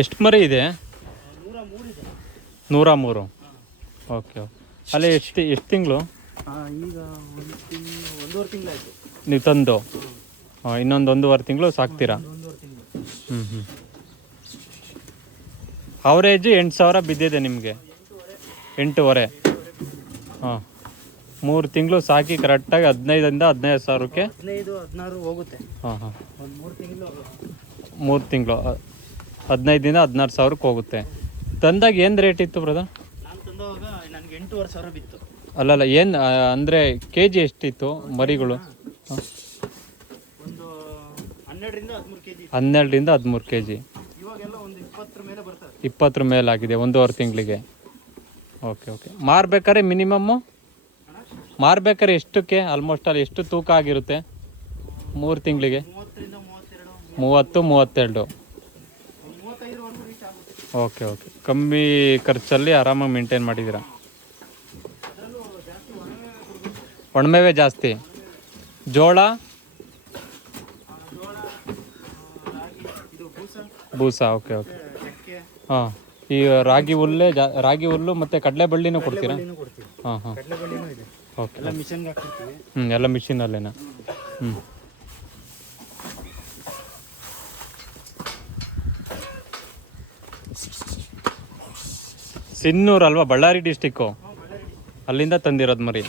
ಎಷ್ಟು ಮರಿ ಇದೆ? 103 ಇದೆ. 103. Okay okay. ಅಲ್ಲಿ ಎಷ್ಟು ತಿಂಗಳು? ಈಗ 1.5 ತಿಂಗಳಾಯಿತು ನೀವು ತಂದು. ಇನ್ನೊಂದು 1.5 ತಿಂಗಳು ಸಾಕ್ತೀರಾ? 1.5 ತಿಂಗಳು. ಹ್ಞೂ. ಅವರೇಜ್ 8,000 ಬಿದ್ದಿದೆ ನಿಮಗೆ? 8.5. ಹಾಂ, 3 ತಿಂಗಳು ಸಾಕಿ ಕರೆಕ್ಟಾಗಿ 15,000ರಿಂದ 15,000ಕ್ಕೆ 15-16 ಹೋಗುತ್ತೆ. ಹಾಂ ಹಾಂ, ಒಂದು 3 ತಿಂಗಳು 15,000ದಿಂದ 16,000ಕ್ಕೆ ಹೋಗುತ್ತೆ. ತಂದಾಗ ಏನು ರೇಟ್ ಇತ್ತು ಬ್ರದರ್? ನಾನು ತಂದವಾಗ ನನಗೆ 8,500 ಬಿತ್ತು. ಅಲ್ಲಲ್ಲ, ಏನು ಅಂದರೆ ಕೆ ಜಿ ಎಷ್ಟಿತ್ತು ಮರಿಗಳು? ಒಂದು 12ರಿಂದ 13 kg. 12ರಿಂದ 13 kg. ಇವಾಗೆಲ್ಲ ಒಂದು 20 ಮೇಲೆ ಬರ್ತದೆ. 20 ಮೇಲಾಗಿದೆ 1.5 ತಿಂಗಳಿಗೆ. Okay okay. ಮಾರ್ಬೇಕಾದ್ರೆ ಮಿನಿಮಮ್ಮು ಮಾರ್ಬೇಕಾದ್ರೆ ಎಷ್ಟಕ್ಕೆ ಆಲ್ಮೋಸ್ಟ್ ಅಲ್ಲಿ ಎಷ್ಟು ತೂಕ ಆಗಿರುತ್ತೆ 3 ತಿಂಗಳಿಗೆ? 30-32, 30-32. 35ವರೆಗೂ ರೀಚ್ ಆಗುತ್ತೆ. Okay okay. ಕಮ್ಮಿ ಖರ್ಚಲ್ಲಿ ಆರಾಮಾಗಿ ಮೇಂಟೈನ್ ಮಾಡಿದ್ದೀರಾ. ಅದರಲ್ಲೂ ಜಾಸ್ತಿ ಒಣಮೇವೆ ಜಾಸ್ತಿ. ಜೋಳ, ರಾಗಿ, ಇದು ಬೂಸ. Okay okay. ಚಕ್ಕೆ, ಹಾಂ, ಈ ರಾಗಿ ಹುಲ್ಲು ಮತ್ತು ಕಡಲೆ ಬಳ್ಳಿನೂ ಕೊಡ್ತೀರಾ? ಕೊಡ್ತೀವಿ. ಹಾಂ ಹಾಂ. ಕಡಲೆಬೇಳೆನೂ ಇದೆ. ಓಕೆ. ಎಲ್ಲ ಮಿಷನ್ಗೆ ಹಾಕ್ತಿರ್ತೀವಿ. ಎಲ್ಲ ಮಿಷಿನಲ್ಲೇನಾ? ಹ್ಞೂ. ಸಿನ್ನೂರು ಅಲ್ವಾ? ಬಳ್ಳಾರಿ ಡಿಸ್ಟಿಕ್ಕು. ಅಲ್ಲಿಂದ ತಂದಿರೋದು ಮರಿ.